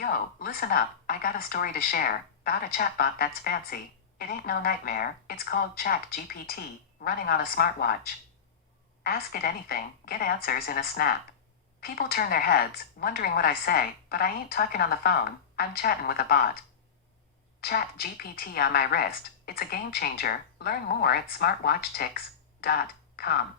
Yo, listen up, I got a story to share, about a chatbot that's fancy. It ain't no nightmare, it's called ChatGPT, running on a smartwatch. Ask it anything, get answers in a snap. People turn their heads, wondering what I say, but I ain't talking on the phone, I'm chatting with a bot. ChatGPT on my wrist, it's a game changer. Learn more at smartwatchtix.com.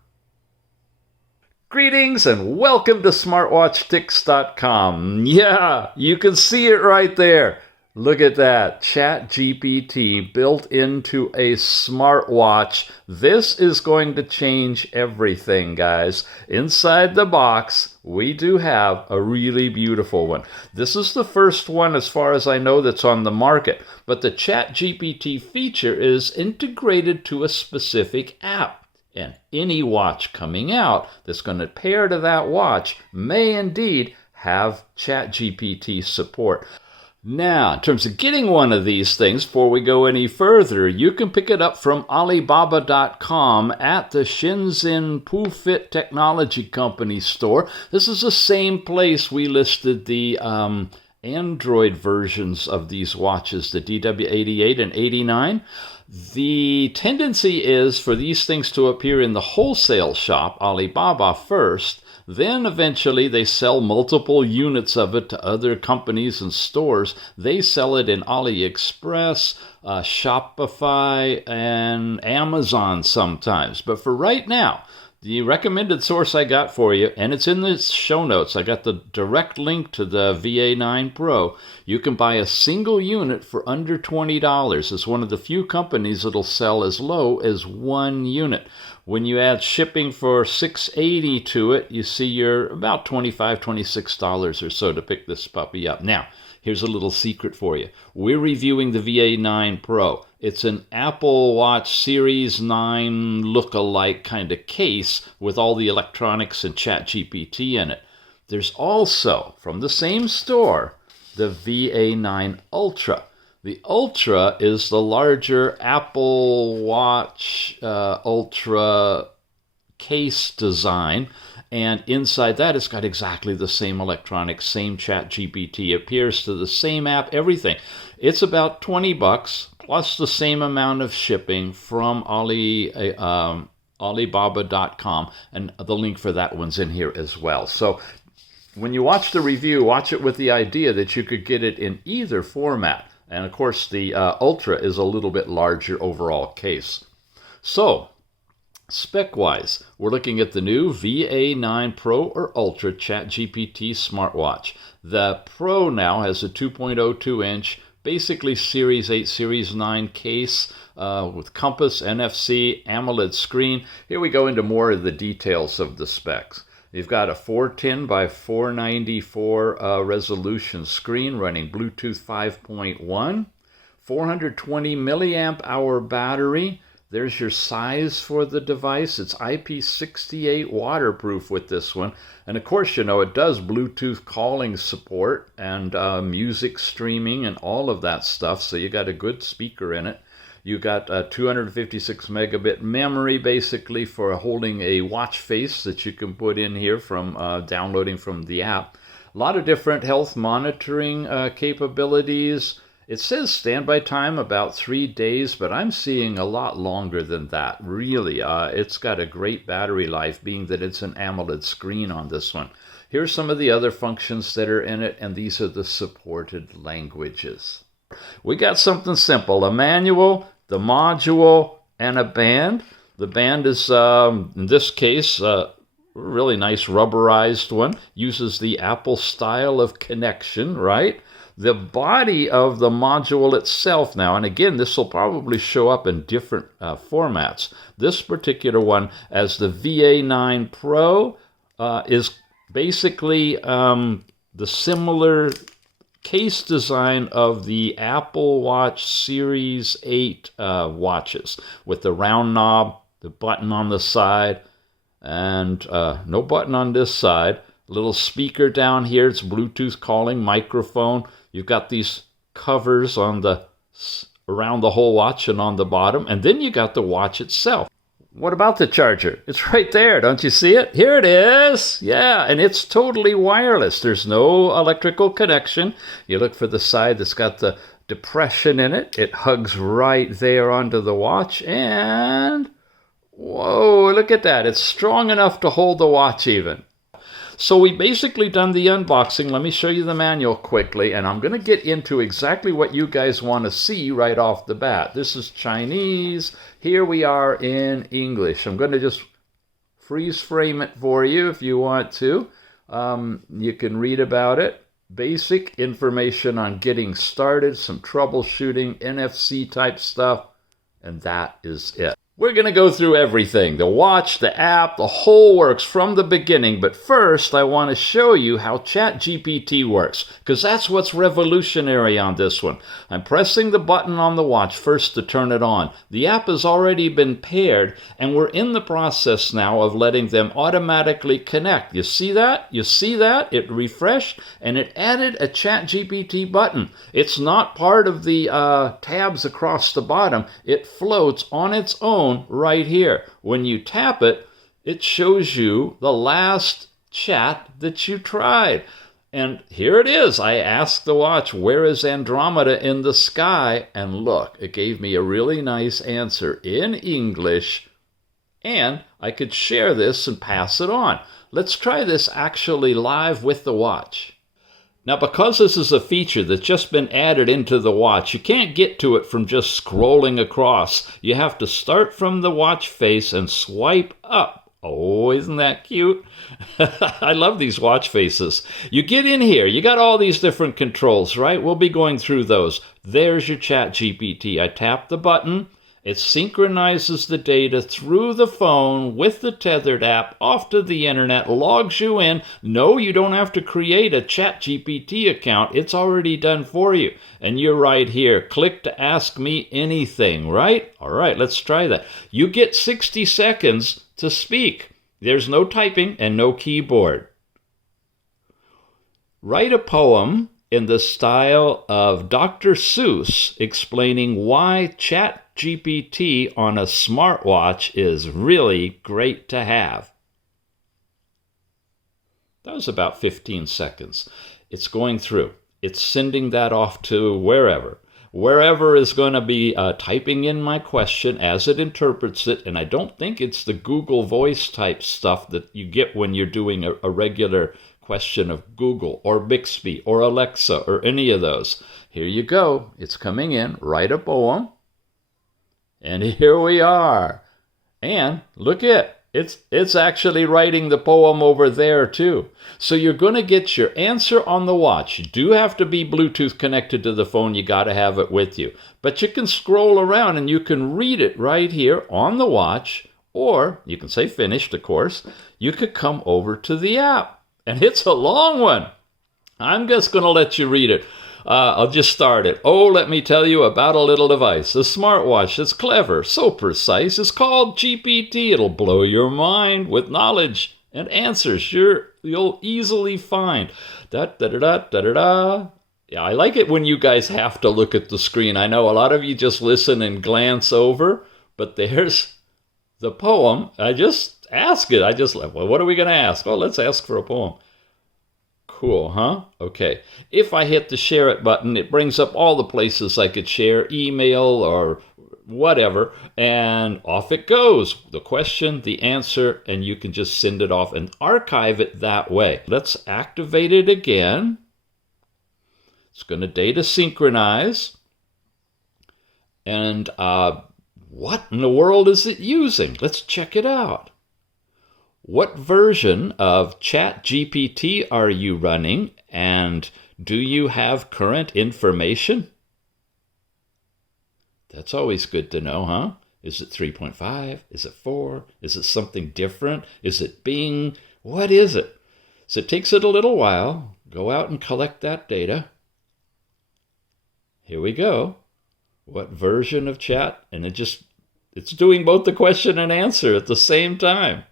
Greetings and welcome to smartwatchtix.com. Yeah, you can see it right there. Look at that, ChatGPT built into a smartwatch. This is going to change everything, guys. Inside the box, we do have a really beautiful one. This is the first one, as far as I know, that's on the market. But the ChatGPT feature is integrated to a specific app. And any watch coming out that's going to pair to that watch may indeed have ChatGPT support. Now, in terms of getting one of these things, before we go any further, you can pick it up from Alibaba.com at the Shenzhen Pufit Technology Company store. This is the same place we listed the Android versions of these watches, the DW88 and 89. The tendency is for these things to appear in the wholesale shop, Alibaba first, then eventually they sell multiple units of it to other companies and stores. They sell it in Aliexpress, Shopify, and Amazon sometimes. But for right now, the recommended source I got for you, and it's in the show notes, I got the direct link to the VA9 Pro. You can buy a single unit for under $20. It's one of the few companies that'll sell as low as one unit. When you add shipping for $6.80 to it, you see you're about $25, $26 or so to pick this puppy up. Now, here's a little secret for you. We're reviewing the VA9 Pro. It's an Apple Watch Series 9 look-alike kind of case with all the electronics and ChatGPT in it. There's also, from the same store, the VA9 Ultra. The Ultra is the larger Apple Watch Ultra case design. And inside that, it's got exactly the same electronics, same ChatGPT. It appears to the same app, everything. It's about $20 plus the same amount of shipping from Alibaba.com. And the link for that one's in here as well. So when you watch the review, watch it with the idea that you could get it in either format. And of course, the Ultra is a little bit larger overall case. So, spec-wise, we're looking at the new VA9 Pro or Ultra ChatGPT smartwatch. The Pro now has a 2.02-inch, basically Series 8, Series 9 case with compass, NFC, AMOLED screen. Here we go into more of the details of the specs. You've got a 410 by 494 resolution screen running Bluetooth 5.1, 420 milliamp hour battery. There's your size for the device. It's IP68 waterproof with this one. And of course, you know, it does Bluetooth calling support and music streaming and all of that stuff. So you got a good speaker in it. You got a 256 megabit memory basically for holding a watch face that you can put in here from downloading from the app. A lot of different health monitoring capabilities. It says standby time about 3 days, but I'm seeing a lot longer than that. Really, it's got a great battery life, being that it's an AMOLED screen on this one. Here's some of the other functions that are in it, and these are the supported languages. We got something simple, a manual, the module, and a band. The band is, in this case, a really nice rubberized one. Uses the Apple style of connection, right? The body of the module itself now, and again, this will probably show up in different formats. This particular one, as the VA9 Pro, is basically the similar case design of the Apple Watch Series 8 watches, with the round knob, the button on the side, and no button on this side. Little speaker down here. It's Bluetooth calling, microphone. You've got these covers on the around the whole watch and on the bottom, and then you got the watch itself. What about the charger? It's right there. Don't you see it? Here it is. Yeah, and it's totally wireless. There's no electrical connection. You look for the side that's got the depression in it. It hugs right there onto the watch. And whoa, look at that. It's strong enough to hold the watch even. So we basically done the unboxing. Let me show you the manual quickly, and I'm going to get into exactly what you guys want to see right off the bat. This is Chinese. Here we are in English. I'm going to just freeze frame it for you if you want to. You can read about it. Basic information on getting started, some troubleshooting, NFC type stuff, and that is it. We're going to go through everything, the watch, the app, the whole works from the beginning. But first, I want to show you how ChatGPT works, because that's what's revolutionary on this one. I'm pressing the button on the watch first to turn it on. The app has already been paired, and we're in the process now of letting them automatically connect. You see that? You see that? It refreshed, and it added a ChatGPT button. It's not part of the tabs across the bottom. It floats on its own right here. When you tap it, it shows you the last chat that you tried. And here it is. I asked the watch, where is Andromeda in the sky? And look, it gave me a really nice answer in English. And I could share this and pass it on. Let's try this actually live with the watch. Now, because this is a feature that's just been added into the watch, you can't get to it from just scrolling across. You have to start from the watch face and swipe up. Oh, isn't that cute? I love these watch faces. You get in here. You got all these different controls, right? We'll be going through those. There's your ChatGPT. I tap the button. It synchronizes the data through the phone with the tethered app off to the internet, logs you in. No, you don't have to create a ChatGPT account. It's already done for you. And you're right here. Click to ask me anything, right? All right, let's try that. You get 60 seconds to speak. There's no typing and no keyboard. Write a poem in the style of Dr. Seuss explaining why ChatGPT on a smartwatch is really great to have. That was about 15 seconds. It's going through. It's sending that off to wherever. Wherever is going to be typing in my question as it interprets it, and I don't think it's the Google Voice type stuff that you get when you're doing a regular question of Google or Bixby or Alexa or any of those. Here you go. It's coming in. Write a poem. And here we are. And look at it's actually writing the poem over there too. So you're going to get your answer on the watch. You do have to be Bluetooth connected to the phone. You got to have it with you. But you can scroll around and you can read it right here on the watch. Or you can say finished, of course. You could come over to the app. And it's a long one. I'm just going to let you read it. I'll just start it. Oh, let me tell you about a little device, a smartwatch that's clever, so precise. It's called GPT. It'll blow your mind with knowledge and answers you'll easily find. Da-da-da-da-da-da. Yeah, I like it when you guys have to look at the screen. I know a lot of you just listen and glance over, but there's the poem. I just ask it. Well, what are we going to ask? Oh, let's ask for a poem. Cool, huh? Okay. If I hit the share it button, it brings up all the places I could share, email or whatever, and off it goes. The question, the answer, and you can just send it off and archive it that way. Let's activate it again. It's going to data synchronize. And what in the world is it using? Let's check it out. What version of ChatGPT are you running, and do you have current information? That's always good to know, huh? Is it 3.5? Is it 4? Is it something different? Is it Bing? What is it? So it takes it a little while. Go out and collect that data. Here we go. What version of chat? And it's doing both the question and answer at the same time.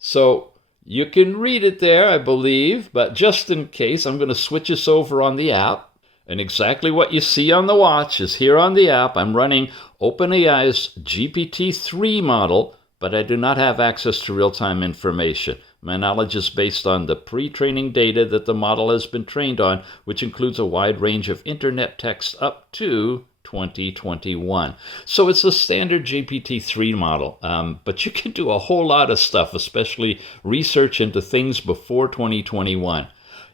So you can read it there, I believe, but just in case, I'm going to switch us over on the app. And exactly what you see on the watch is here on the app. I'm running OpenAI's GPT-3 model, but I do not have access to real-time information. My knowledge is based on the pre-training data that the model has been trained on, which includes a wide range of internet text up to 2021. So it's a standard GPT-3 model, but you can do a whole lot of stuff, especially research into things before 2021.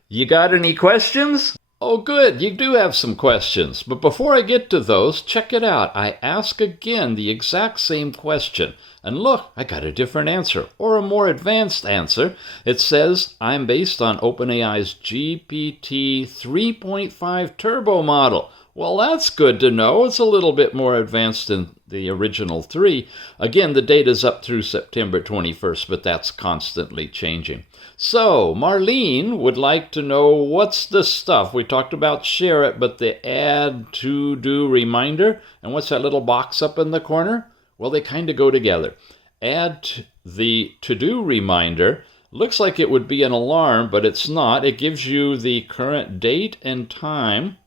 You got any questions? Oh, good. You do have some questions. But before I get to those, check it out. I ask again the exact same question. And look, I got a different answer, or a more advanced answer. It says I'm based on OpenAI's GPT 3.5 Turbo model. Well, that's good to know. It's a little bit more advanced than the original 3. Again, the data's up through September 21st, but that's constantly changing. So, Marlene would like to know what's the stuff. We talked about share it, but the add to do reminder, and what's that little box up in the corner? Well, they kind of go together. Add the to-do reminder. Looks like it would be an alarm, but it's not. It gives you the current date and time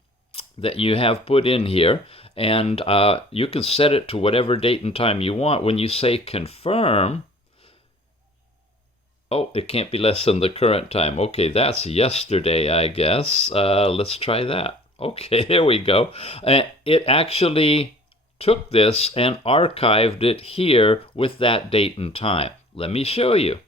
that you have put in here, and you can set it to whatever date and time you want. When you say confirm, oh, it can't be less than the current time. Okay, that's yesterday, I guess. Let's try that. Okay, there we go. It actually took this and archived it here with that date and time. Let me show you.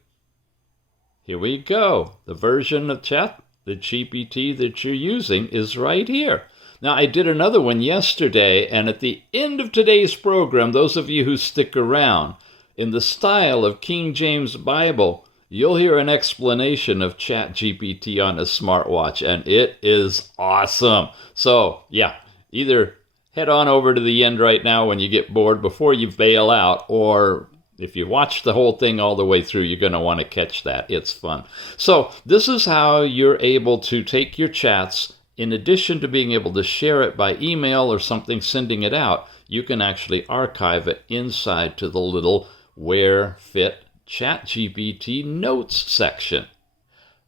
Here we go. The version of chat, the GPT that you're using is right here. Now, I did another one yesterday, and at the end of today's program, those of you who stick around, in the style of King James Bible, you'll hear an explanation of ChatGPT on a smartwatch, and it is awesome. So, yeah, either head on over to the end right now when you get bored before you bail out, or if you watch the whole thing all the way through, you're going to want to catch that. It's fun. So, this is how you're able to take your chats. In addition to being able to share it by email or something, sending it out, you can actually archive it inside to the little Where Fit ChatGPT Notes section.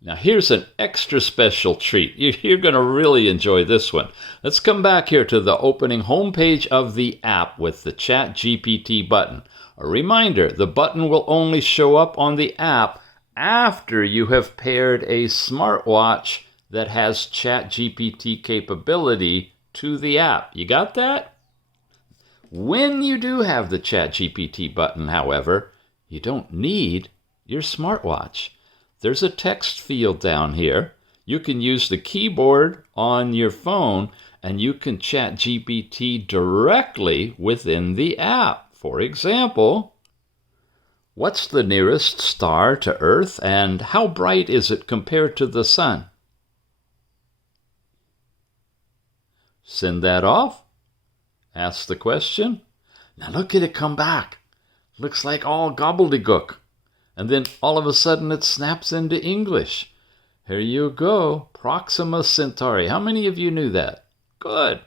Now here's an extra special treat. You're going to really enjoy this one. Let's come back here to the opening homepage of the app with the ChatGPT button. A reminder, the button will only show up on the app after you have paired a smartwatch that has ChatGPT capability to the app. You got that? When you do have the ChatGPT button, however, you don't need your smartwatch. There's a text field down here. You can use the keyboard on your phone, and you can ChatGPT directly within the app. For example, what's the nearest star to Earth, and how bright is it compared to the sun? Send that off. Ask the question. Now look at it come back. Looks like all gobbledygook. And then all of a sudden it snaps into English. Here you go. Proxima Centauri. How many of you knew that? Good.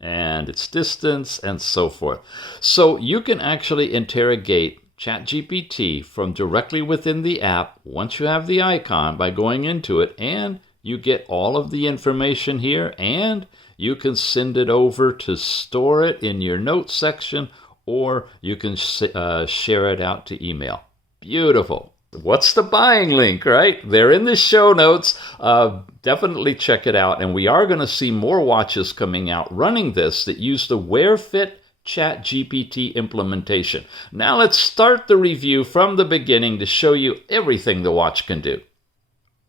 And its distance and so forth. So you can actually interrogate ChatGPT from directly within the app once you have the icon by going into it, and you get all of the information here, and you can send it over to store it in your notes section, or you can share it out to email. Beautiful. What's the buying link, right? They're in the show notes. Definitely check it out. And we are going to see more watches coming out running this that use the Wear Fit ChatGPT implementation. Now let's start the review from the beginning to show you everything the watch can do.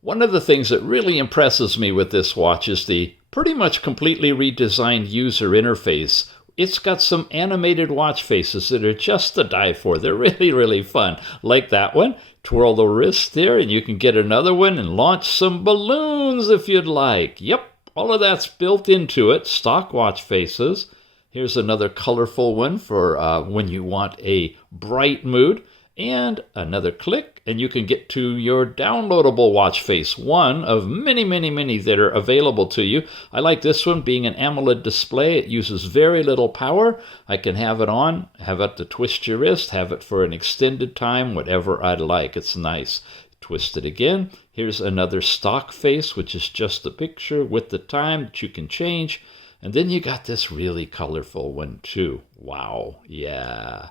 One of the things that really impresses me with this watch is the pretty much completely redesigned user interface. It's got some animated watch faces that are just to die for. They're really, really fun. Like that one. Twirl the wrist there and you can get another one and launch some balloons if you'd like. Yep, all of that's built into it. Stock watch faces. Here's another colorful one for when you want a bright mood. And another click, and you can get to your downloadable watch face, one of many, many, many that are available to you. I like this one being an AMOLED display. It uses very little power. I can have it on, have it to twist your wrist, have it for an extended time, whatever I'd like. It's nice. Twist it again. Here's another stock face, which is just the picture with the time that you can change. And then you got this really colorful one too. Wow, yeah.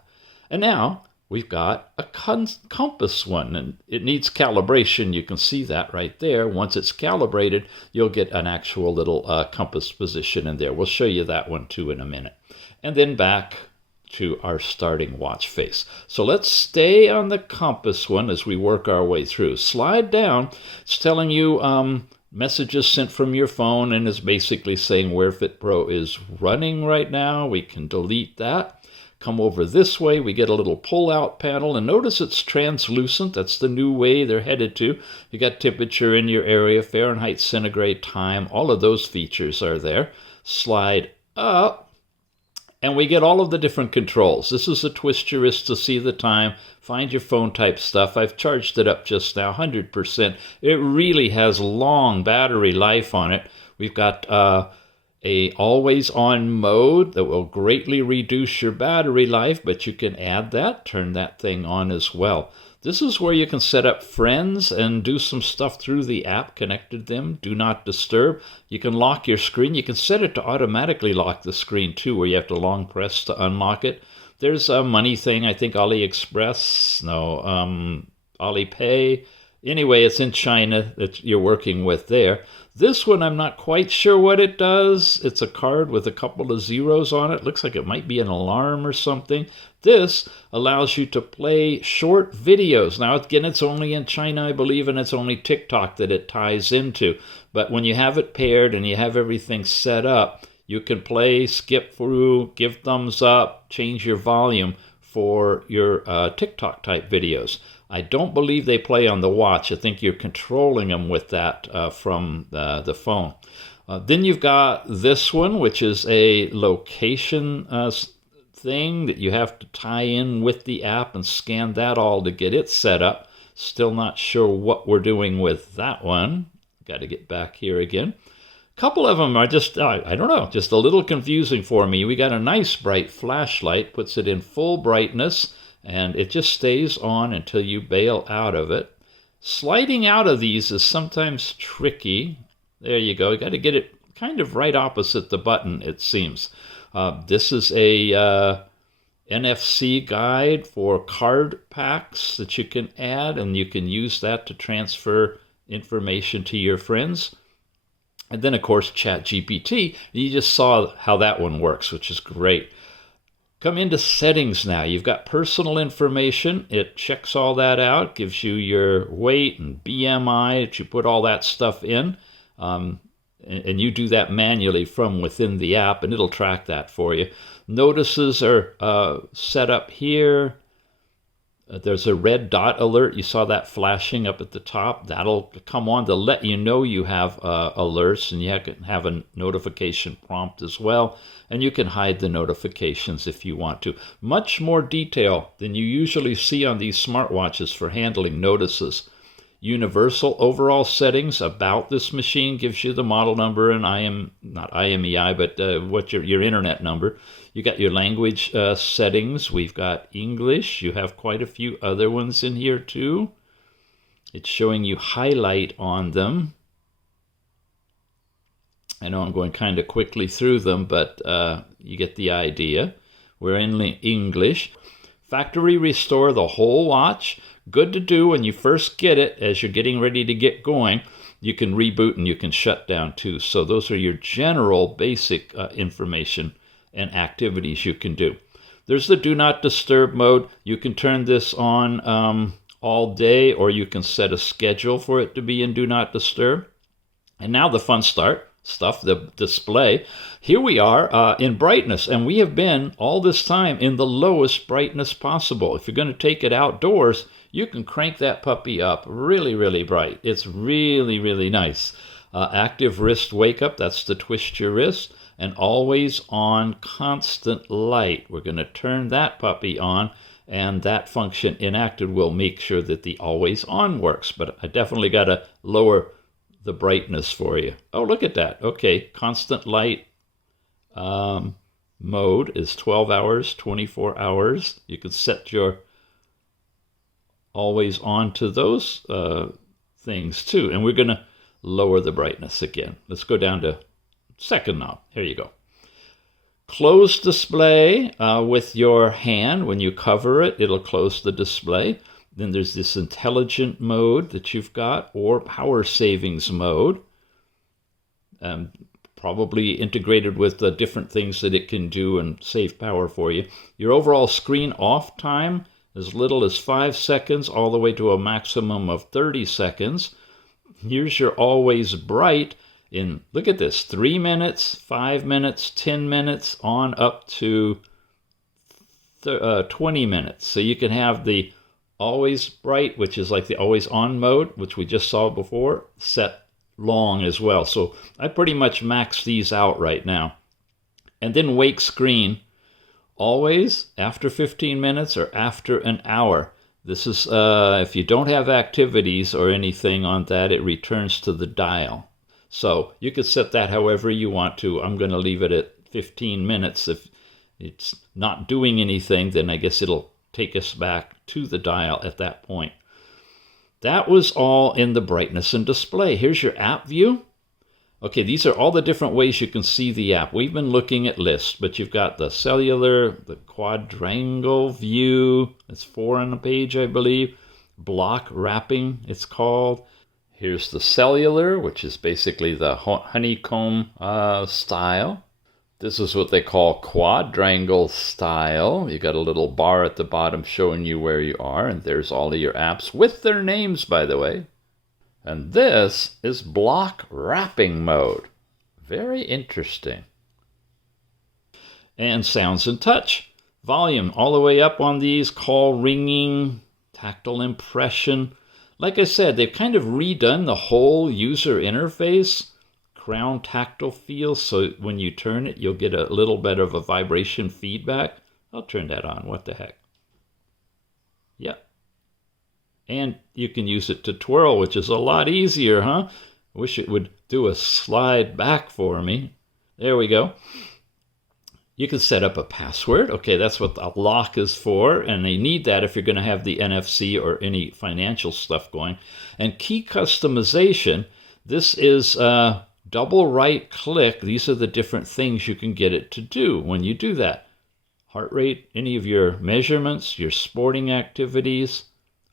And now we've got a compass one, and it needs calibration. You can see that right there. Once it's calibrated, you'll get an actual little compass position in there. We'll show you that one too in a minute. And then back to our starting watch face. So let's stay on the compass one as we work our way through. Slide down. It's telling you messages sent from your phone, and is basically saying where Fit Pro is running right now. We can delete that. Come over this way, we get a little pull-out panel, and notice it's translucent. That's the new way they're headed to. You got temperature in your area, Fahrenheit, centigrade, time. All of those features are there. Slide up, and we get all of the different controls. This is a twist your wrist to see the time, find your phone type stuff. I've charged it up just now, 100%. It really has long battery life on it. We've got a always on mode that will greatly reduce your battery life, but you can add that, turn that thing on as well. This is where you can set up friends and do some stuff through the app, connected them, do not disturb. You can lock your screen. You can set it to automatically lock the screen too, where you have to long press to unlock it. There's a money thing, I think Aliexpress, Alipay. Anyway, it's in China that you're working with there. This one, I'm not quite sure what it does. It's a card with a couple of zeros on it. Looks like it might be an alarm or something. This allows you to play short videos. Now, again, it's only in China, I believe, and it's only TikTok that it ties into. But when you have it paired and you have everything set up, you can play, skip through, give thumbs up, change your volume for your TikTok type videos. I don't believe they play on the watch. I think you're controlling them with that from the phone. Then you've got this one, which is a location thing that you have to tie in with the app and scan that all to get it set up. Still not sure what we're doing with that one. Got to get back here again. A couple of them are just, I don't know, just a little confusing for me. We got a nice bright flashlight, puts it in full brightness, and it just stays on until you bail out of it. Sliding out of these is sometimes tricky. There you go. You got to get it kind of right opposite the button, it seems. This is a NFC guide for card packs that you can add, and you can use that to transfer information to your friends. And then, of course, ChatGPT. You just saw how that one works, which is great. Come into settings now. You've got personal information. It checks all that out, gives you your weight and BMI, that you put all that stuff in. And you do that manually from within the app, and it'll track that for you. Notices are set up here. There's a red dot alert. You saw that flashing up at the top. That'll come on to let you know you have alerts, and you can have a notification prompt as well. And you can hide the notifications if you want to. Much more detail than you usually see on these smartwatches for handling notices. Universal overall settings about this machine gives you the model number and not IMEI, but what your internet number. You got your language settings. We've got English. You have quite a few other ones in here too. It's showing you highlight on them. I know I'm going kind of quickly through them, but you get the idea. We're in English. Factory restore the whole watch. Good to do when you first get it. As you're getting ready to get going, you can reboot and you can shut down too. So those are your general basic information and activities you can do. There's the do not disturb mode. You can turn this on all day, or you can set a schedule for it to be in do not disturb. And now the fun stuff, the display. Here we are in brightness, and we have been all this time in the lowest brightness possible. If you're going to take it outdoors, you can crank that puppy up really, really bright. It's really, really nice. Active wrist wake up, that's the twist your wrist. And always on constant light. We're going to turn that puppy on, and that function inactive will make sure that the always on works. But I definitely got to lower the brightness for you. Oh, look at that. Okay, constant light mode is 12 hours, 24 hours. You can set your always on to those things too. And we're going to lower the brightness again. Let's go down to second knob. Here you go. Close display with your hand. When you cover it, it'll close the display. Then there's this intelligent mode that you've got, or power savings mode. Probably integrated with the different things that it can do and save power for you. Your overall screen off time, as little as 5 seconds all the way to a maximum of 30 seconds. Here's your always bright in, look at this, 3 minutes, 5 minutes, 10 minutes, on up to 20 minutes. So you can have the always bright, which is like the always on mode, which we just saw before, set long as well. So I pretty much max these out right now. And then wake screen, always after 15 minutes or after an hour. This is, if you don't have activities or anything on that, it returns to the dial. So you could set that however you want to. I'm going to leave it at 15 minutes. If it's not doing anything, then I guess it'll take us back to the dial at that point. That was all in the brightness and display. Here's your app view. Okay, these are all the different ways you can see the app. We've been looking at lists, but you've got the cellular, the quadrangle view. It's 4 on the page, I believe. Block wrapping, it's called. Here's the cellular, which is basically the honeycomb style. This is what they call quadrangle style. You got a little bar at the bottom showing you where you are, and there's all of your apps with their names, by the way. And this is block wrapping mode. Very interesting. And sounds and touch. Volume all the way up on these, call ringing, tactile impression. Like I said, they've kind of redone the whole user interface. Crown tactile feel, so when you turn it, you'll get a little bit of a vibration feedback. I'll turn that on. What the heck? Yeah. And you can use it to twirl, which is a lot easier, huh? Wish it would do a slide back for me. There we go. You can set up a password. Okay, that's what the lock is for, and they need that if you're going to have the NFC or any financial stuff going. And key customization, this is double right click. These are the different things you can get it to do when you do that. Heart rate, any of your measurements, your sporting activities.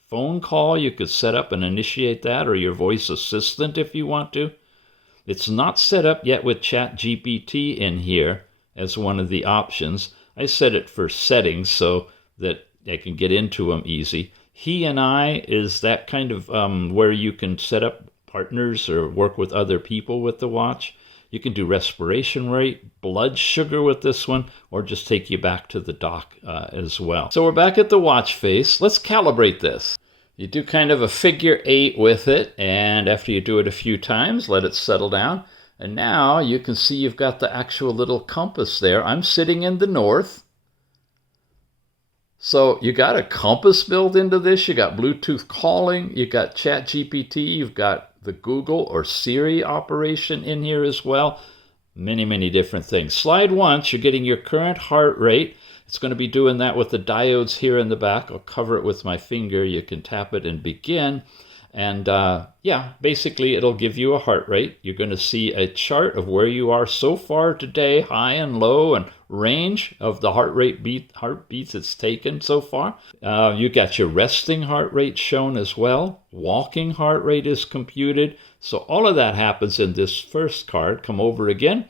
Phone call, you could set up and initiate that, or your voice assistant if you want to. It's not set up yet with ChatGPT in here as one of the options. I set it for settings so that I can get into them easy. He and I is that kind of where you can set up partners or work with other people with the watch. You can do respiration rate, blood sugar with this one, or just take you back to the dock as well. So we're back at the watch face. Let's calibrate this. You do kind of a figure 8 with it, and after you do it a few times, let it settle down. And now you can see you've got the actual little compass there. I'm sitting in the north. So you got a compass built into this. You got Bluetooth calling. You got ChatGPT. You've got the Google or Siri operation in here as well. Many, many different things. Slide once, you're getting your current heart rate. It's going to be doing that with the diodes here in the back. I'll cover it with my finger. You can tap it and begin. And yeah, basically it'll give you a heart rate. You're going to see a chart of where you are so far today, high and low, and range of the heartbeats it's taken so far. You got your resting heart rate shown as well. Walking heart rate is computed. So all of that happens in this first card. Come over again.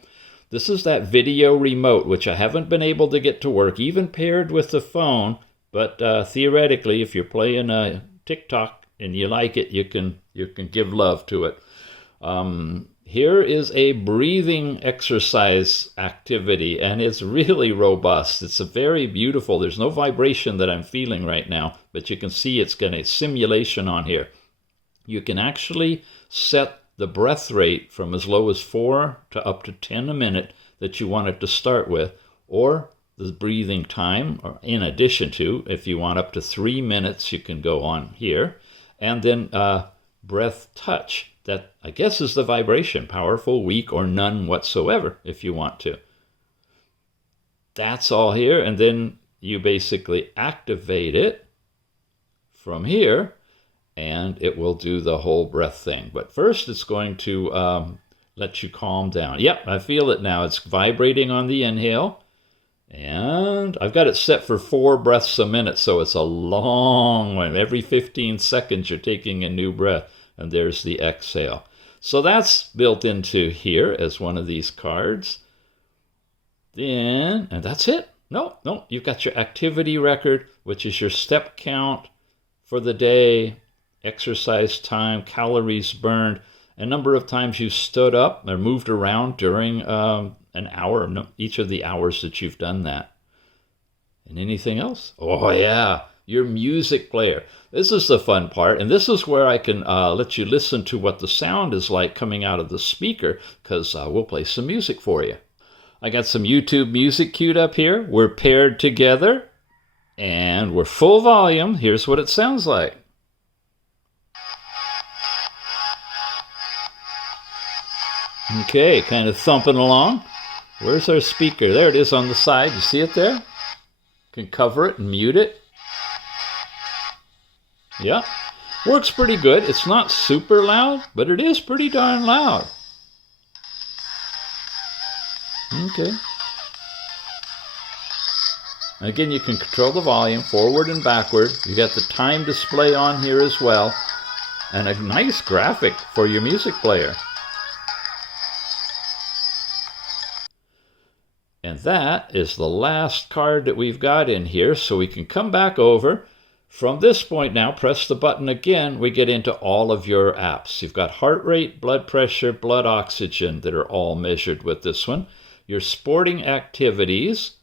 This is that video remote, which I haven't been able to get to work, even paired with the phone. But theoretically, if you're playing a TikTok and you like it, you can give love to it. Here is a breathing exercise activity, and it's really robust. It's a very beautiful. There's no vibration that I'm feeling right now, but you can see it's got a simulation on here. You can actually set the breath rate from as low as 4 to up to 10 a minute that you want it to start with, or the breathing time, or in addition to, if you want up to 3 minutes, you can go on here. And then breath touch, that I guess is the vibration, powerful, weak, or none whatsoever, if you want to. That's all here, and then you basically activate it from here, and it will do the whole breath thing. But first, it's going to let you calm down. Yep, I feel it now. It's vibrating on the inhale. And I've got it set for 4 breaths a minute, so it's a long one. Every 15 seconds, you're taking a new breath. And there's the exhale. So that's built into here as one of these cards. Then, and that's it. No, you've got your activity record, which is your step count for the day, exercise time, calories burned, a number of times you stood up or moved around during an hour, each of the hours that you've done that. And anything else? Oh, yeah, your music player. This is the fun part, and this is where I can let you listen to what the sound is like coming out of the speaker, because we'll play some music for you. I got some YouTube music queued up here. We're paired together, and we're full volume. Here's what it sounds like. Okay, kind of thumping along. Where's our speaker? There it is on the side. You see it there? Can cover it and mute it. Yeah, works pretty good. It's not super loud, but it is pretty darn loud. Okay. And again, you can control the volume forward and backward. You got the time display on here as well, and a nice graphic for your music player. And that is the last card that we've got in here, so we can come back over. From this point now, press the button again, we get into all of your apps. You've got heart rate, blood pressure, blood oxygen that are all measured with this one. Your sporting activities,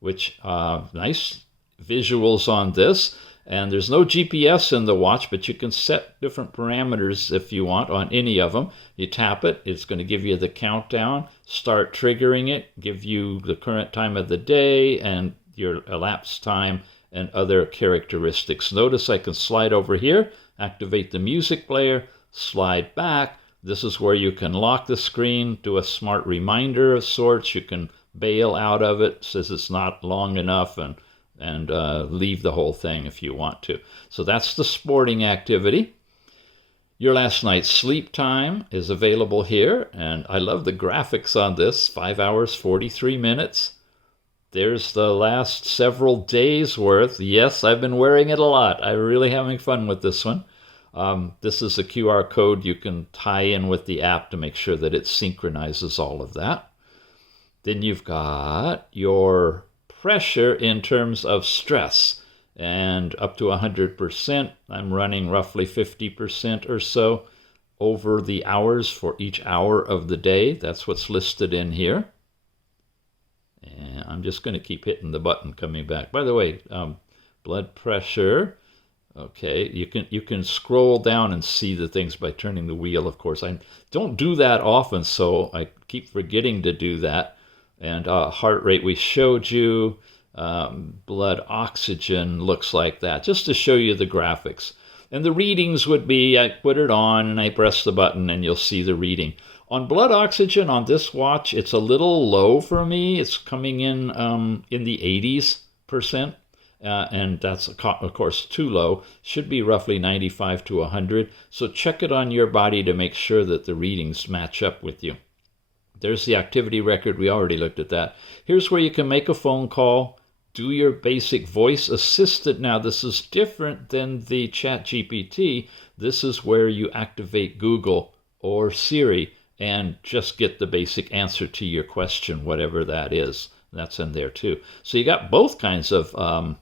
which nice visuals on this. And there's no GPS in the watch, but you can set different parameters if you want on any of them. You tap it, it's going to give you the countdown, start triggering it, give you the current time of the day and your elapsed time and other characteristics. Notice I can slide over here, activate the music player, slide back. This is where you can lock the screen, do a smart reminder of sorts. You can bail out of it, says it's not long enough, and leave the whole thing if you want to. So that's the sporting activity. Your last night's sleep time is available here, and I love the graphics on this. 5 hours, 43 minutes. There's the last several days worth. Yes, I've been wearing it a lot. I'm really having fun with this one. This is a QR code you can tie in with the app to make sure that it synchronizes all of that. Then you've got your pressure in terms of stress, and up to 100%. I'm running roughly 50% or so over the hours for each hour of the day. That's what's listed in here. And I'm just going to keep hitting the button coming back. By the way, blood pressure. Okay, you can scroll down and see the things by turning the wheel, of course. I don't do that often, so I keep forgetting to do that. And heart rate we showed you. Blood oxygen looks like that, just to show you the graphics. And the readings would be, I put it on and I press the button and you'll see the reading. On blood oxygen on this watch, it's a little low for me. It's coming in the 80s%. And that's, of course, too low. Should be roughly 95 to 100. So check it on your body to make sure that the readings match up with you. There's the activity record. We already looked at that. Here's where you can make a phone call, do your basic voice assistant. Now, this is different than the ChatGPT. This is where you activate Google or Siri and just get the basic answer to your question, whatever that is. That's in there too. So you got both kinds of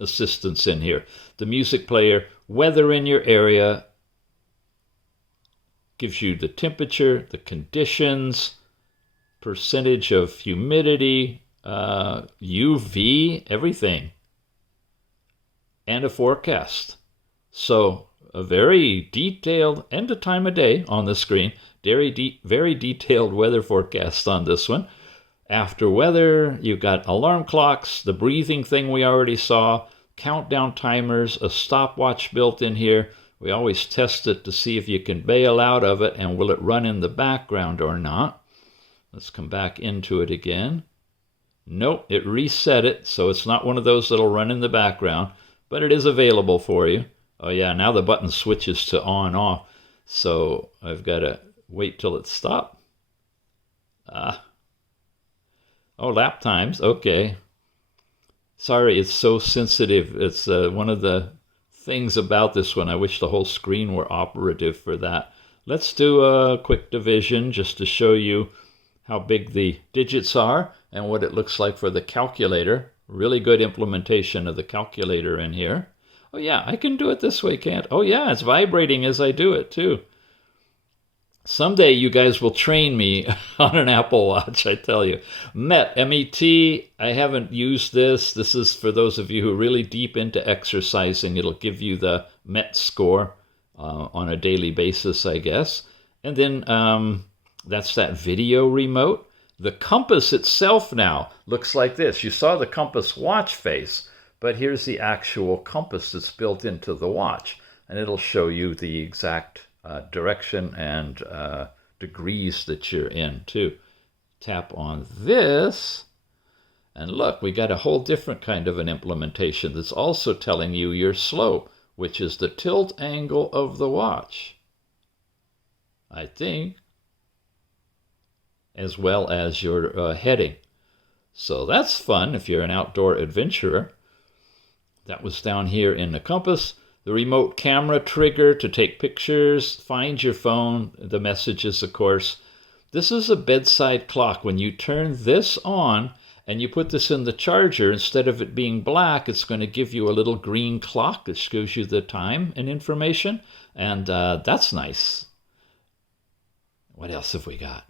assistants in here. The music player, weather in your area, gives you the temperature, the conditions, percentage of humidity, UV, everything, and a forecast. So a very detailed, and a time of day on the screen, very detailed weather forecast on this one. After weather, you've got alarm clocks, the breathing thing we already saw, countdown timers, a stopwatch built in here. We always test it to see if you can bail out of it and will it run in the background or not. Let's come back into it again. Nope, it reset it, so it's not one of those that'll run in the background, but it is available for you. Oh yeah, now the button switches to on off. So I've got to wait till it stops. Oh, lap times. Okay. Sorry, it's so sensitive. It's one of the things about this one. I wish the whole screen were operative for that. Let's do a quick division just to show you how big the digits are and what it looks like for the calculator. Really good implementation of the calculator in here. Oh yeah, I can do it this way, can't? Oh yeah, it's vibrating as I do it too. Someday you guys will train me on an Apple Watch, I tell you. MET, M-E-T, I haven't used this. This is for those of you who are really deep into exercising. It'll give you the MET score on a daily basis, I guess. And then that's that video remote. The compass itself now looks like this. You saw the compass watch face, but here's the actual compass that's built into the watch. And it'll show you the exact direction and degrees that you're in too. Tap on this, and look, we got a whole different kind of an implementation that's also telling you you're slow, which is the tilt angle of the watch, I think, as well as your heading. So that's fun if you're an outdoor adventurer. That was down here in the compass. The remote camera trigger to take pictures, find your phone, the messages, of course. This is a bedside clock. When you turn this on and you put this in the charger, instead of it being black, it's going to give you a little green clock that shows you the time and information. And that's nice. What else have we got?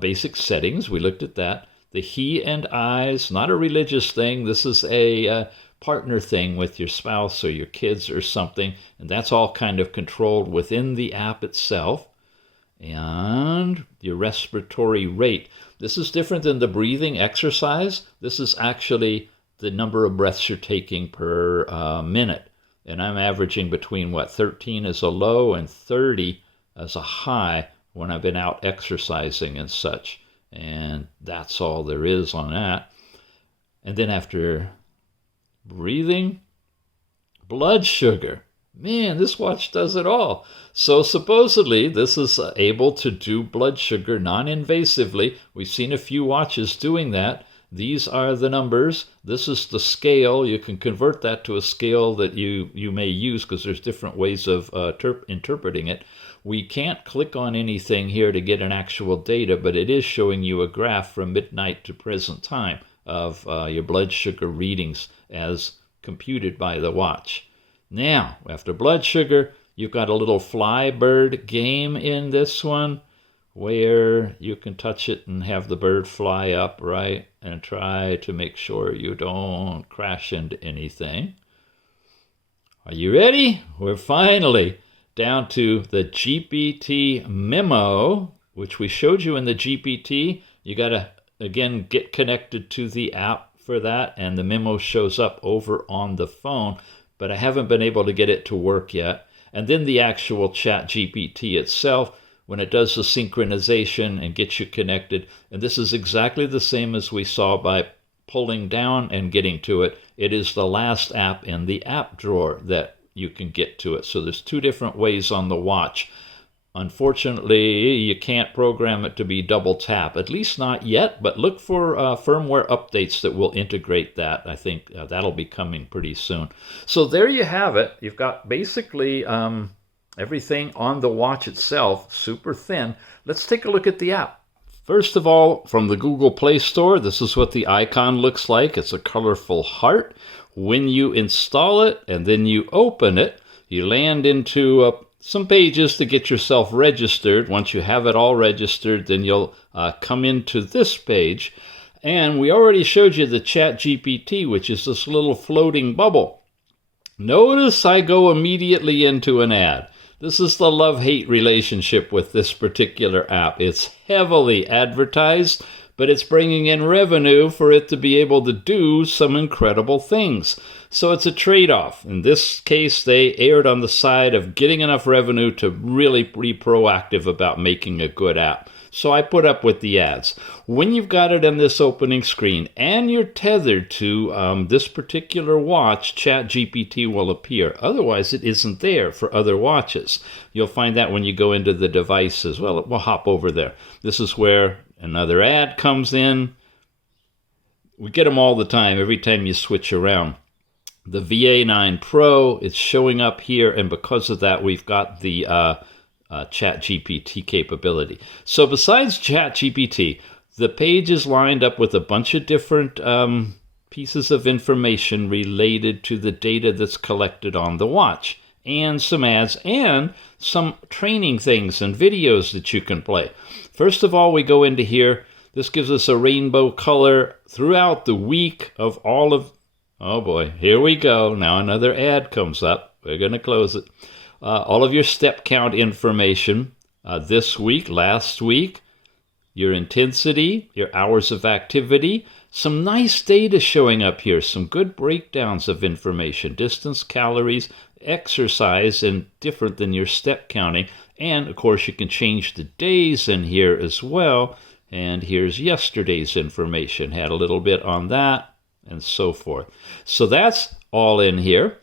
Basic settings. We looked at that. The he and I's, not a religious thing. This is a partner thing with your spouse or your kids or something. And that's all kind of controlled within the app itself. And your respiratory rate. This is different than the breathing exercise. This is actually the number of breaths you're taking per minute. And I'm averaging between, 13 as a low and 30 as a high when I've been out exercising and such. And that's all there is on that. And then after breathing, blood sugar. Man, this watch does it all. So supposedly this is able to do blood sugar non-invasively. We've seen a few watches doing that. These are the numbers. This is the scale. You can convert that to a scale that you may use because there's different ways of interpreting it. We can't click on anything here to get an actual data, but it is showing you a graph from midnight to present time of your blood sugar readings as computed by the watch. Now, after blood sugar, you've got a little fly bird game in this one where you can touch it and have the bird fly up, right? And try to make sure you don't crash into anything. Are you ready? We're finally down to the GPT memo, which we showed you in the GPT. You got to, again, get connected to the app for that, and the memo shows up over on the phone, but I haven't been able to get it to work yet. And then the actual ChatGPT itself, when it does the synchronization and gets you connected, and this is exactly the same as we saw by pulling down and getting to it. It is the last app in the app drawer that you can get to it. So there's two different ways on the watch. Unfortunately, you can't program it to be double tap, at least not yet, but look for firmware updates that will integrate that. I think that'll be coming pretty soon. So there you have it. You've got basically everything on the watch itself, super thin. Let's take a look at the app. First of all, from the Google Play Store, this is what the icon looks like. It's a colorful heart. When you install it and then you open it, you land into some pages to get yourself registered. Once you have it all registered, then you'll come into this page. And we already showed you the ChatGPT, which is this little floating bubble. Notice I go immediately into an ad. This is the love-hate relationship with this particular app. It's heavily advertised, but it's bringing in revenue for it to be able to do some incredible things. So it's a trade-off. In this case, they erred on the side of getting enough revenue to really be proactive about making a good app. So I put up with the ads. When you've got it in this opening screen and you're tethered to this particular watch, ChatGPT will appear. Otherwise, it isn't there for other watches. You'll find that when you go into the devices. Well, we'll hop over there. This is where another ad comes in. We get them all the time, every time you switch around. The VA9 Pro is showing up here, and because of that, we've got the ChatGPT capability. So besides ChatGPT, the page is lined up with a bunch of different pieces of information related to the data that's collected on the watch, and some ads, and some training things and videos that you can play. First of all, we go into here. This gives us a rainbow color throughout the week of all of... Oh boy, here we go. Now another ad comes up. We're going to close it. All of your step count information this week, last week, your intensity, your hours of activity, some nice data showing up here, some good breakdowns of information, distance, calories, exercise, and different than your step counting. And of course, you can change the days in here as well. And here's yesterday's information. Had a little bit on that and so forth. So that's all in here.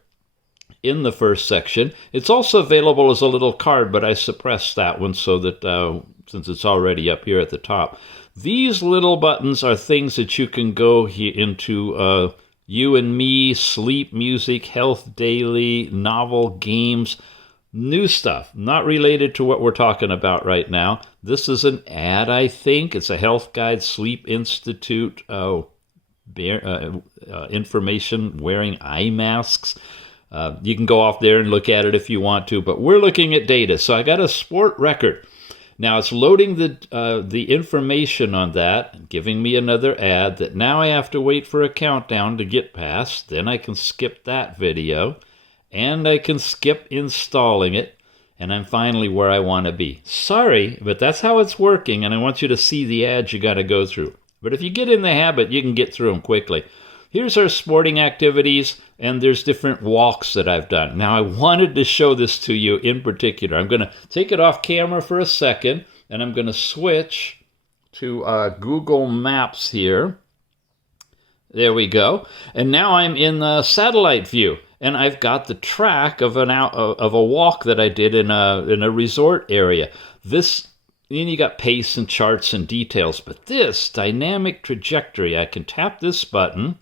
In the first section. It's also available as a little card, but I suppressed that one so that since it's already up here at the top. These little buttons are things that you can go into You and Me, Sleep, Music, Health Daily, Novel, Games, new stuff, not related to what we're talking about right now. This is an ad, I think. It's a health guide, Sleep Institute, information, wearing eye masks. You can go off there and look at it if you want to, but we're looking at data. So I got a sport record. Now it's loading the information on that, giving me another ad that now I have to wait for a countdown to get past. Then I can skip that video, and I can skip installing it, and I'm finally where I want to be. Sorry, but that's how it's working, and I want you to see the ads you got to go through. But if you get in the habit, you can get through them quickly. Here's our sporting activities, and there's different walks that I've done. Now, I wanted to show this to you in particular. I'm going to take it off camera for a second, and I'm going to switch to Google Maps here. There we go. And now I'm in the satellite view, and I've got the track of a walk that I did in a resort area. Then you got pace and charts and details, but this dynamic trajectory, I can tap this button.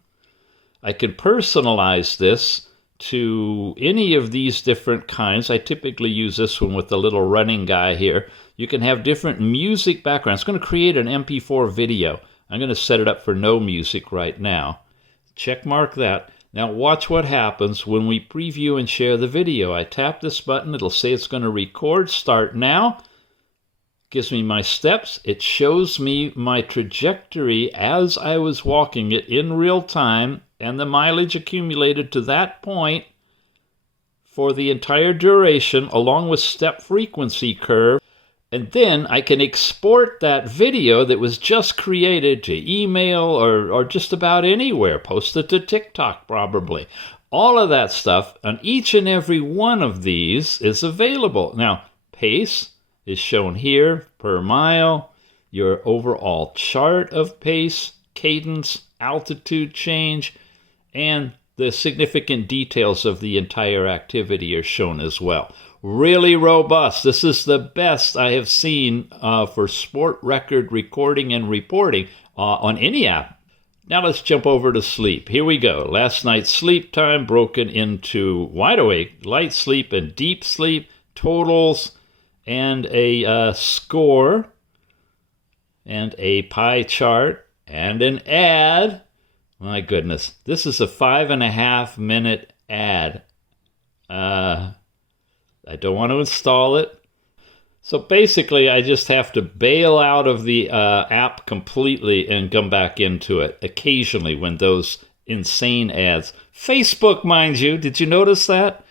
I can personalize this to any of these different kinds. I typically use this one with the little running guy here. You can have different music backgrounds. It's going to create an MP4 video. I'm going to set it up for no music right now. Check mark that. Now watch what happens when we preview and share the video. I tap this button. It'll say it's going to record. Start now. Gives me my steps. It shows me my trajectory as I was walking it in real time, and the mileage accumulated to that point for the entire duration, along with step frequency curve. And then I can export that video that was just created to email or just about anywhere. Post it to TikTok probably. All of that stuff on each and every one of these is available. Now, pace is shown here per mile, your overall chart of pace, cadence, altitude change, and the significant details of the entire activity are shown as well. Really robust. This is the best I have seen for sport record recording and reporting on any app. Now let's jump over to sleep. Here we go. Last night's sleep time broken into wide awake, light sleep, and deep sleep, totals, and a score, and a pie chart, and an ad. My goodness, this is a 5.5 minute ad. I don't want to install it. So basically, I just have to bail out of the app completely and come back into it occasionally when those insane ads. Facebook, mind you, did you notice that?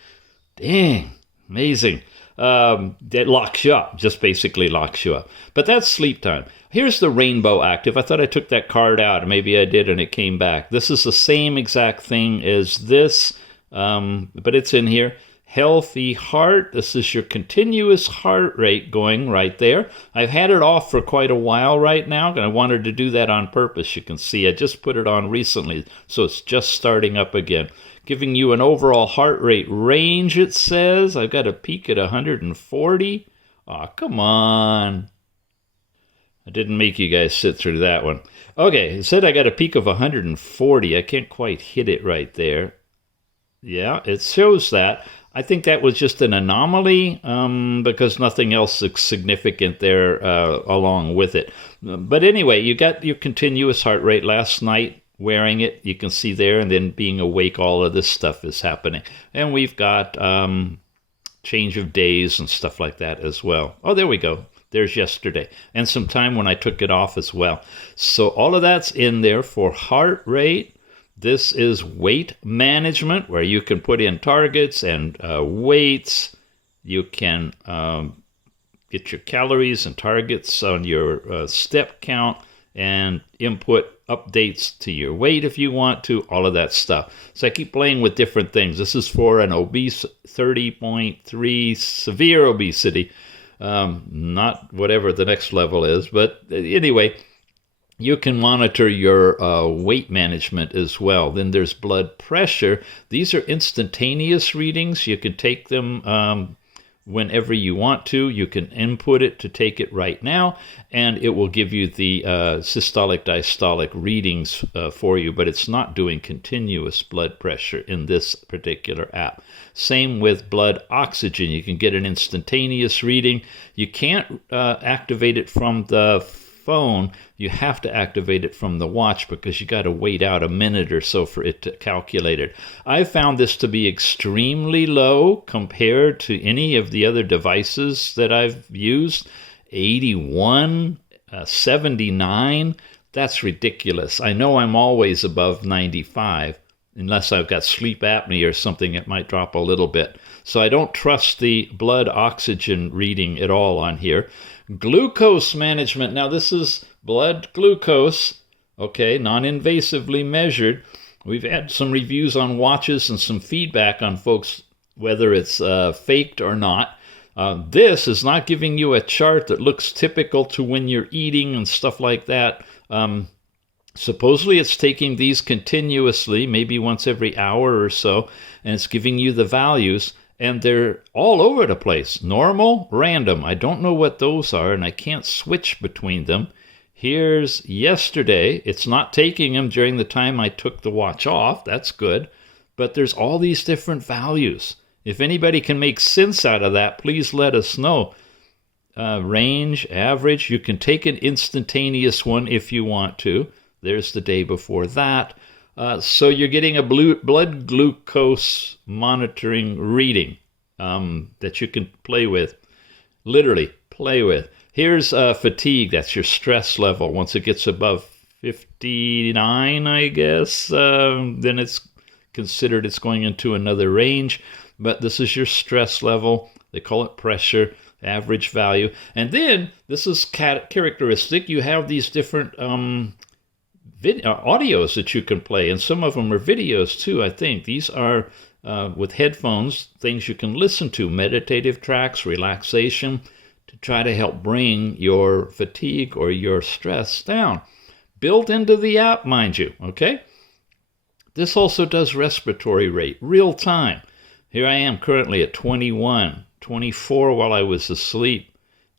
Dang, amazing. that locks you up, just basically locks you up. But that's sleep time. Here's the Rainbow Active. I thought I took that card out. Maybe I did, and it came back. This is the same exact thing as this, but it's in here. Healthy heart. This is your continuous heart rate going right there. I've had it off for quite a while right now, and I wanted to do that on purpose. You can see I just put it on recently, so it's just starting up again. Giving you an overall heart rate range, it says. I've got a peak at 140. Aw, come on. I didn't make you guys sit through that one. Okay, it said I got a peak of 140. I can't quite hit it right there. Yeah, it shows that. I think that was just an anomaly because nothing else is significant there along with it. But anyway, you got your continuous heart rate last night wearing it. You can see there, and then being awake, all of this stuff is happening. And we've got change of days and stuff like that as well. Oh, there we go. There's yesterday. And some time when I took it off as well. So all of that's in there for heart rate. This is weight management, where you can put in targets and weights. You can get your calories and targets on your step count and input updates to your weight if you want to, all of that stuff. So I keep playing with different things. This is for an obese 30.3 severe obesity, not whatever the next level is. But anyway, you can monitor your weight management as well. Then there's blood pressure. These are instantaneous readings. You can take them whenever you want to. You can input it to take it right now, and it will give you the systolic, diastolic readings for you, but it's not doing continuous blood pressure in this particular app. Same with blood oxygen. You can get an instantaneous reading. You can't activate it from the phone. You have to activate it from the watch because you got to wait out a minute or so for it to calculate it. I found this to be extremely low compared to any of the other devices that I've used. 81, 79, that's ridiculous. I know I'm always above 95, unless I've got sleep apnea or something, it might drop a little bit. So I don't trust the blood oxygen reading at all on here. Glucose management. Now this is blood glucose, okay, non-invasively measured. We've had some reviews on watches and some feedback on folks whether it's faked or not. This is not giving you a chart that looks typical to when you're eating and stuff like that. Supposedly it's taking these continuously, maybe once every hour or so, and it's giving you the values. And they're all over the place. Normal, random. I don't know what those are, and I can't switch between them. Here's yesterday. It's not taking them during the time I took the watch off. That's good. But there's all these different values. If anybody can make sense out of that, please let us know. Range, average. You can take an instantaneous one if you want to. There's the day before that. So you're getting a blood glucose monitoring reading that you can play with, literally play with. Here's fatigue. That's your stress level. Once it gets above 59, I guess, then it's considered it's going into another range. But this is your stress level. They call it pressure, average value. And then, this is characteristic, you have these different audios that you can play, and some of them are videos too, I think. These are, with headphones, things you can listen to, meditative tracks, relaxation, to try to help bring your fatigue or your stress down. Built into the app, mind you, okay? This also does respiratory rate, real time. Here I am currently at 21, 24 while I was asleep.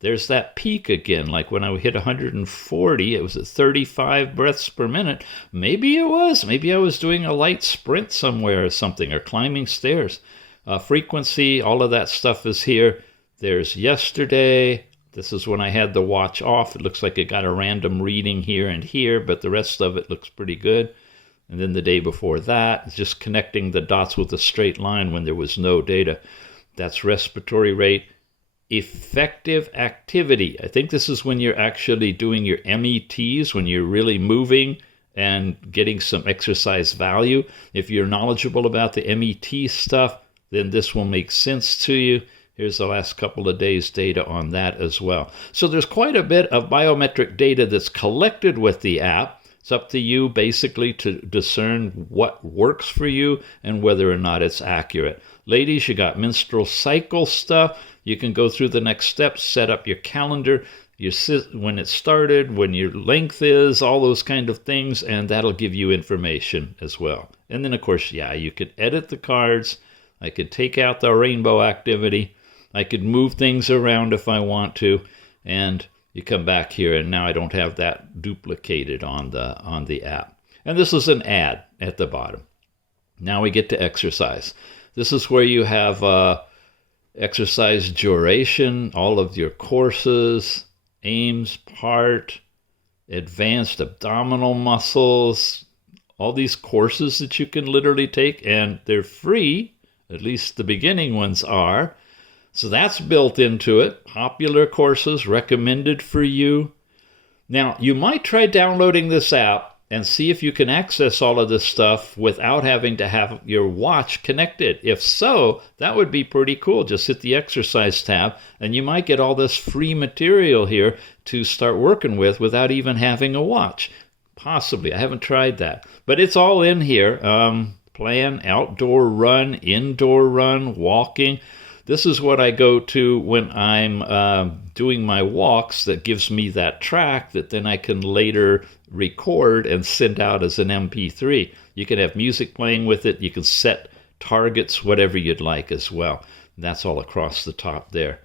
There's that peak again, like when I hit 140, it was at 35 breaths per minute. Maybe it was. Maybe I was doing a light sprint somewhere or something, or climbing stairs. Frequency, all of that stuff is here. There's yesterday. This is when I had the watch off. It looks like it got a random reading here and here, but the rest of it looks pretty good. And then the day before that, just connecting the dots with a straight line when there was no data. That's respiratory rate. Effective activity. I think this is when you're actually doing your METs, when you're really moving and getting some exercise value. If you're knowledgeable about the MET stuff, then this will make sense to you. Here's the last couple of days' data on that as well. So there's quite a bit of biometric data that's collected with the app. It's up to you basically to discern what works for you and whether or not it's accurate. Ladies, you got menstrual cycle stuff. You can go through the next steps, set up your calendar, when it started, when your length is, all those kind of things, and that'll give you information as well. And then, of course, yeah, you could edit the cards. I could take out the rainbow activity. I could move things around if I want to, and you come back here, and now I don't have that duplicated on the app. And this is an ad at the bottom. Now we get to exercise. This is where you have exercise duration, all of your courses, aims, part, advanced abdominal muscles, all these courses that you can literally take, and they're free, at least the beginning ones are. So that's built into it. Popular courses recommended for you. Now, you might try downloading this app and see if you can access all of this stuff without having to have your watch connected. If so, that would be pretty cool. Just hit the exercise tab, and you might get all this free material here to start working with without even having a watch. Possibly. I haven't tried that. But it's all in here. Plan, outdoor run, indoor run, walking. This is what I go to when I'm doing my walks that gives me that track that then I can later record and send out as an MP3. You can have music playing with it. You can set targets, whatever you'd like as well. That's all across the top there.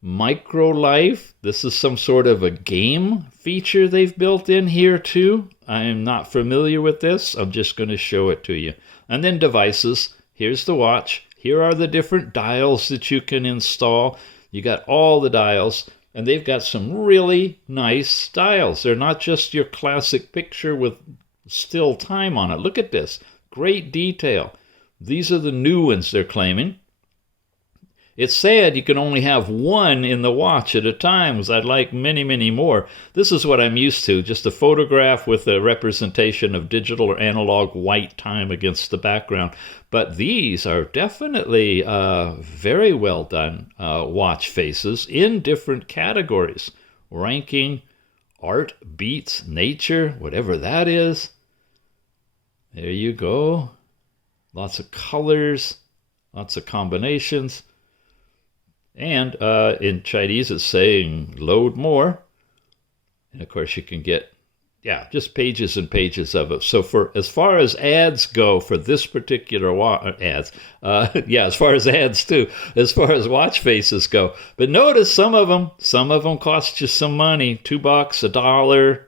Micro Life. This is some sort of a game feature they've built in here too. I am not familiar with this. I'm just going to show it to you. And then devices. Here's the watch. Here are the different dials that you can install. You got all the dials, and they've got some really nice dials. They're not just your classic picture with still time on it. Look at this. Great detail. These are the new ones they're claiming. It's sad you can only have one in the watch at a time, because I'd like many, many more. This is what I'm used to, just a photograph with a representation of digital or analog white time against the background. But these are definitely very well done watch faces in different categories. Ranking, art, beats, nature, whatever that is. There you go. Lots of colors, lots of combinations. And in Chinese, it's saying load more. And of course, you can get, just pages and pages of it. So for as far as ads go for this particular as far as ads too, as far as watch faces go. But notice some of them cost you some money, $2, $1,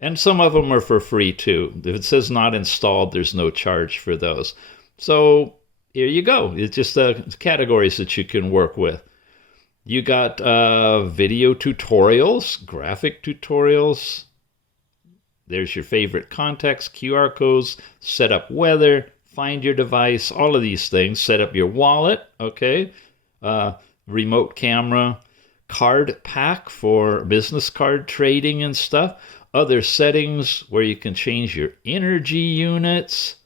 and some of them are for free too. If it says not installed, there's no charge for those. So here you go. It's just categories that you can work with. You got video tutorials, graphic tutorials. There's your favorite context, QR codes, set up weather, find your device, all of these things. Set up your wallet, okay? Remote camera, card pack for business card trading and stuff. Other settings where you can change your energy units.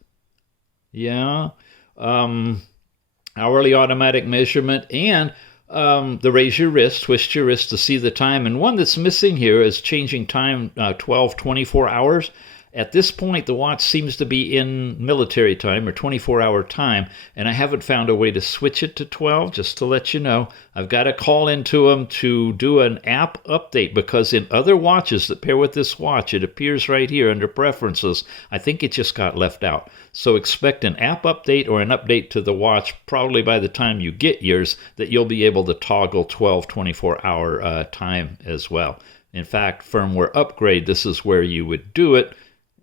Yeah. Hourly automatic measurement, and the raise your wrist, twist your wrist to see the time. And one that's missing here is changing time 12, 24 hours. At this point, the watch seems to be in military time or 24-hour time, and I haven't found a way to switch it to 12, just to let you know. I've got to call into them to do an app update, because in other watches that pair with this watch, it appears right here under preferences. I think it just got left out. So expect an app update or an update to the watch probably by the time you get yours, that you'll be able to toggle 12, 24-hour time as well. In fact, firmware upgrade, this is where you would do it,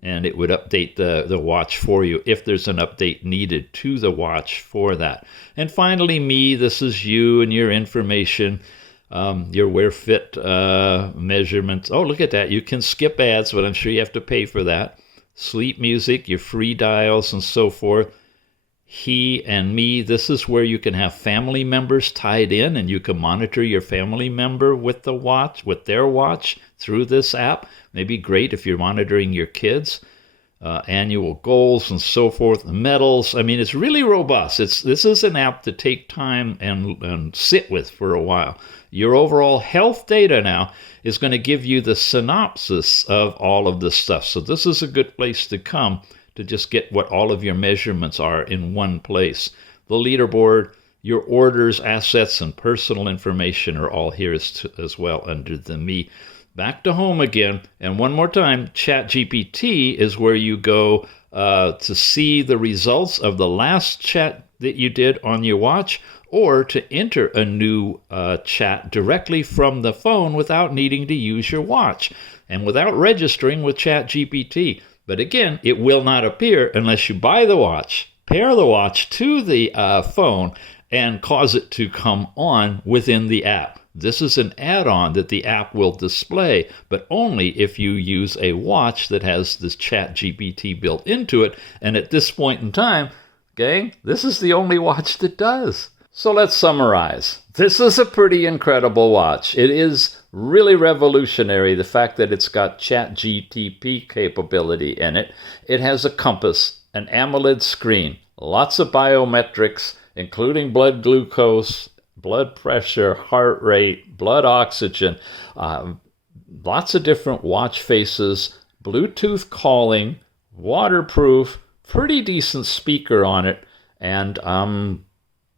and it would update the watch for you if there's an update needed to the watch for that. And finally, me, this is you and your information, your Wear Fit measurements. Oh, look at that. You can skip ads, but I'm sure you have to pay for that. Sleep music, your free dials, and so forth. He and me, this is where you can have family members tied in, and you can monitor your family member with the watch, with their watch through this app. Maybe great if you're monitoring your kids. annual goals and so forth, medals. I mean, it's really robust. This is an app to take time and sit with for a while. Your overall health data now is going to give you the synopsis of all of this stuff. So this is a good place to come to just get what all of your measurements are in one place. The leaderboard, your orders, assets, and personal information are all here as well under the Me. Back to home again, and one more time, ChatGPT is where you go to see the results of the last chat that you did on your watch, or to enter a new chat directly from the phone without needing to use your watch and without registering with ChatGPT. But again, it will not appear unless you buy the watch, pair the watch to the phone, and cause it to come on within the app. This is an add-on that the app will display, but only if you use a watch that has this ChatGPT built into it. And at this point in time, gang, this is the only watch that does. So let's summarize. This is a pretty incredible watch. It is really revolutionary, the fact that it's got ChatGPT capability in it. It has a compass, an AMOLED screen, lots of biometrics, including blood glucose, blood pressure, heart rate, blood oxygen, lots of different watch faces, Bluetooth calling, waterproof, pretty decent speaker on it, and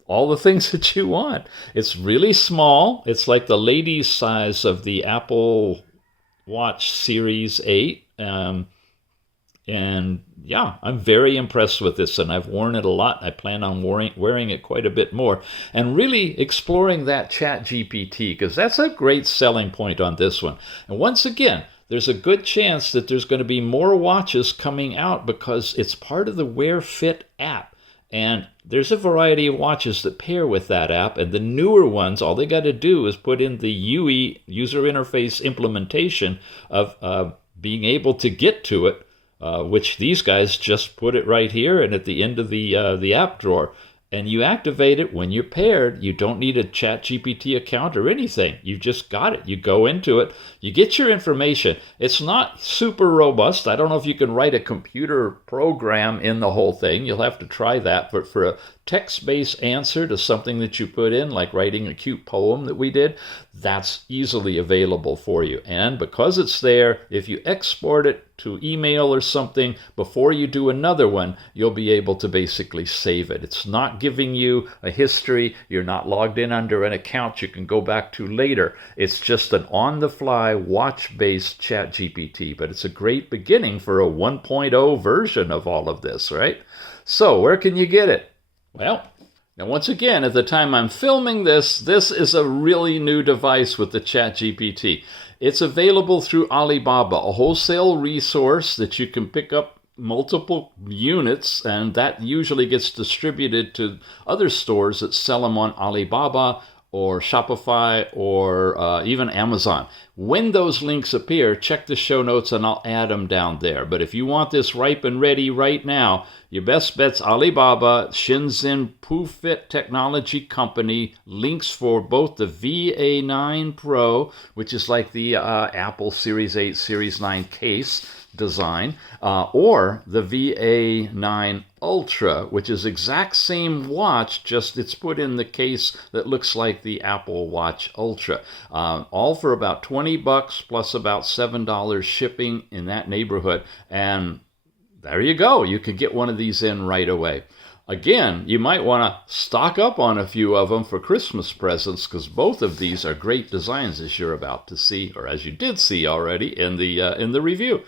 all the things that you want. It's really small. It's like the ladies' size of the Apple Watch Series 8. And yeah, I'm very impressed with this, and I've worn it a lot. I plan on wearing it quite a bit more, and really exploring that ChatGPT, because that's a great selling point on this one. And once again, there's a good chance that there's going to be more watches coming out because it's part of the Wear Fit app. And there's a variety of watches that pair with that app, and the newer ones, all they got to do is put in the UE, user interface implementation of being able to get to it, which these guys just put it right here and at the end of the app drawer. And you activate it when you're paired. You don't need a ChatGPT account or anything. You just got it. You go into it. You get your information. It's not super robust. I don't know if you can write a computer program in the whole thing. You'll have to try that. But for a text-based answer to something that you put in, like writing a cute poem that we did, that's easily available for you. And because it's there, if you export it to email or something before you do another one, you'll be able to basically save it. It's not giving you a history. You're not logged in under an account you can go back to later. It's just an on-the-fly watch-based ChatGPT, but it's a great beginning for a 1.0 version of all of this, right? So where can you get it? Well, now once again, at the time I'm filming this, this is a really new device with the ChatGPT. It's available through Alibaba, a wholesale resource that you can pick up multiple units, and that usually gets distributed to other stores that sell them on Alibaba or Shopify or even Amazon. When those links appear, check the show notes and I'll add them down there. But if you want this ripe and ready right now, your best bet's Alibaba, Shenzhen Pufit Technology Company. Links for both the VA9 Pro, which is like the Apple Series 8, Series 9 case design, or the VA9 Ultra, which is exact same watch, just it's put in the case that looks like the Apple Watch Ultra. All for about $20 plus about $7 shipping in that neighborhood. And there you go. You can get one of these in right away. Again, you might want to stock up on a few of them for Christmas presents, because both of these are great designs, as you're about to see, or as you did see already in the review.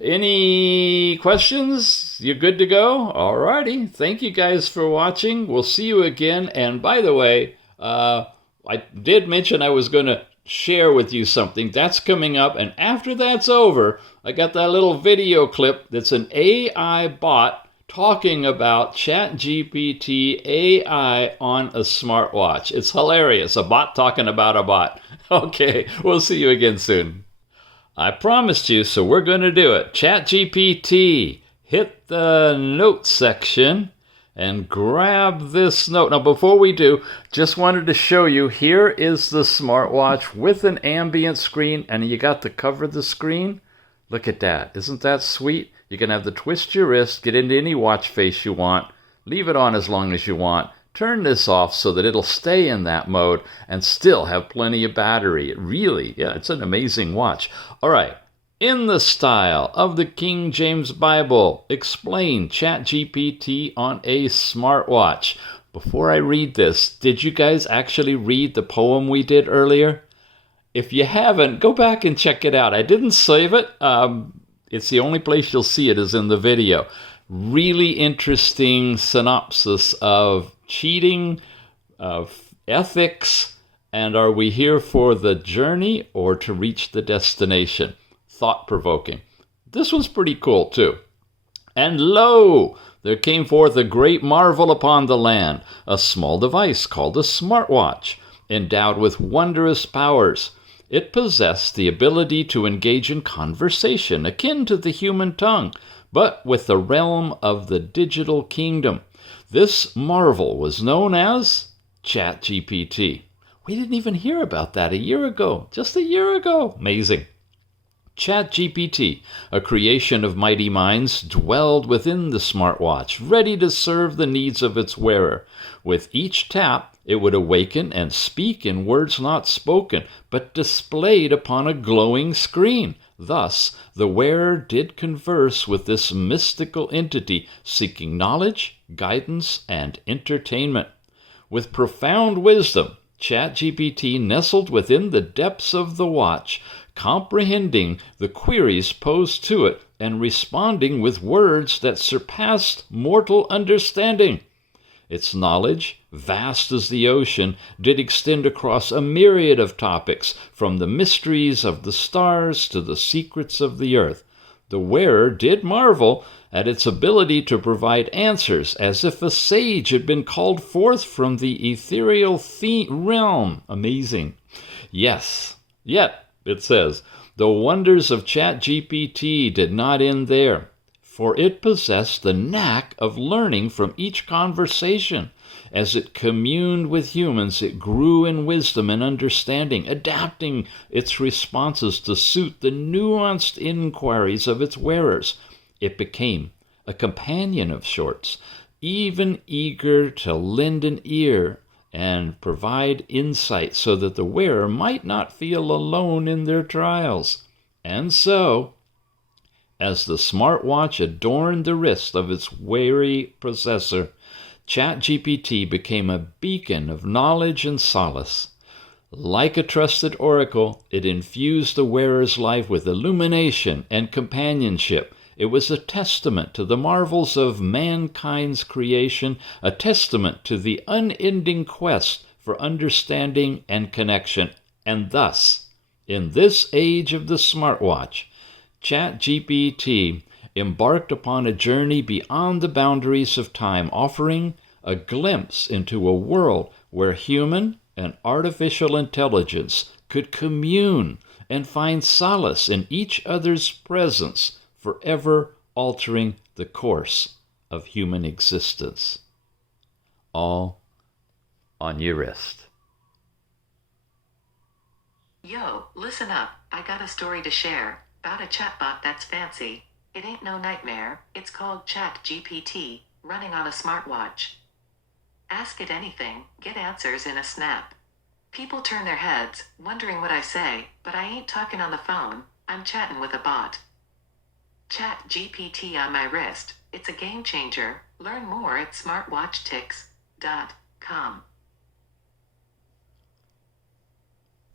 Any questions? You good to go? Alrighty. Thank you guys for watching. We'll see you again. And by the way, I did mention I was going to share with you something. That's coming up. And after that's over, I got that little video clip that's an AI bot talking about ChatGPT AI on a smartwatch. It's hilarious. A bot talking about a bot. Okay, we'll see you again soon. I promised you, so we're going to do it. ChatGPT, hit the notes section and grab this note. Now, before we do, just wanted to show you, here is the smartwatch with an ambient screen, and you got to cover the screen. Look at that. Isn't that sweet? You can have the twist your wrist, get into any watch face you want, leave it on as long as you want, turn this off so that it'll stay in that mode and still have plenty of battery. It's an amazing watch. All right. In the style of the King James Bible, explain ChatGPT on a smartwatch. Before I read this, did you guys actually read the poem we did earlier? If you haven't, go back and check it out. I didn't save it. It's the only place you'll see it is in the video. Really interesting synopsis of cheating, of ethics, and are we here for the journey or to reach the destination? Thought-provoking. This one's pretty cool, too. And lo, there came forth a great marvel upon the land, a small device called a smartwatch, endowed with wondrous powers. It possessed the ability to engage in conversation akin to the human tongue, but with the realm of the digital kingdom. This marvel was known as ChatGPT. We didn't even hear about that a year ago, just a year ago. Amazing. ChatGPT, a creation of mighty minds, dwelled within the smartwatch, ready to serve the needs of its wearer. With each tap, it would awaken and speak in words not spoken, but displayed upon a glowing screen. Thus, the wearer did converse with this mystical entity, seeking knowledge, guidance, and entertainment. With profound wisdom, ChatGPT nestled within the depths of the watch, comprehending the queries posed to it and responding with words that surpassed mortal understanding. Its knowledge, vast as the ocean, did extend across a myriad of topics, from the mysteries of the stars to the secrets of the earth. The wearer did marvel at its ability to provide answers as if a sage had been called forth from the ethereal realm. Amazing. Yes, yet, it says, the wonders of ChatGPT did not end there, for it possessed the knack of learning from each conversation. As it communed with humans, it grew in wisdom and understanding, adapting its responses to suit the nuanced inquiries of its wearers. It became a companion of sorts, even eager to lend an ear and provide insight so that the wearer might not feel alone in their trials. And so, as the smartwatch adorned the wrist of its wary possessor, ChatGPT became a beacon of knowledge and solace. Like a trusted oracle, it infused the wearer's life with illumination and companionship. It was a testament to the marvels of mankind's creation, a testament to the unending quest for understanding and connection. And thus, in this age of the smartwatch, ChatGPT embarked upon a journey beyond the boundaries of time, offering a glimpse into a world where human and artificial intelligence could commune and find solace in each other's presence, forever altering the course of human existence. All on your wrist. Yo, listen up, I got a story to share, about a chatbot that's fancy. It ain't no nightmare, it's called ChatGPT, running on a smartwatch. Ask it anything, get answers in a snap. People turn their heads, wondering what I say, but I ain't talking on the phone, I'm chatting with a bot. ChatGPT on my wrist, it's a game changer. Learn more at smartwatchtix.com.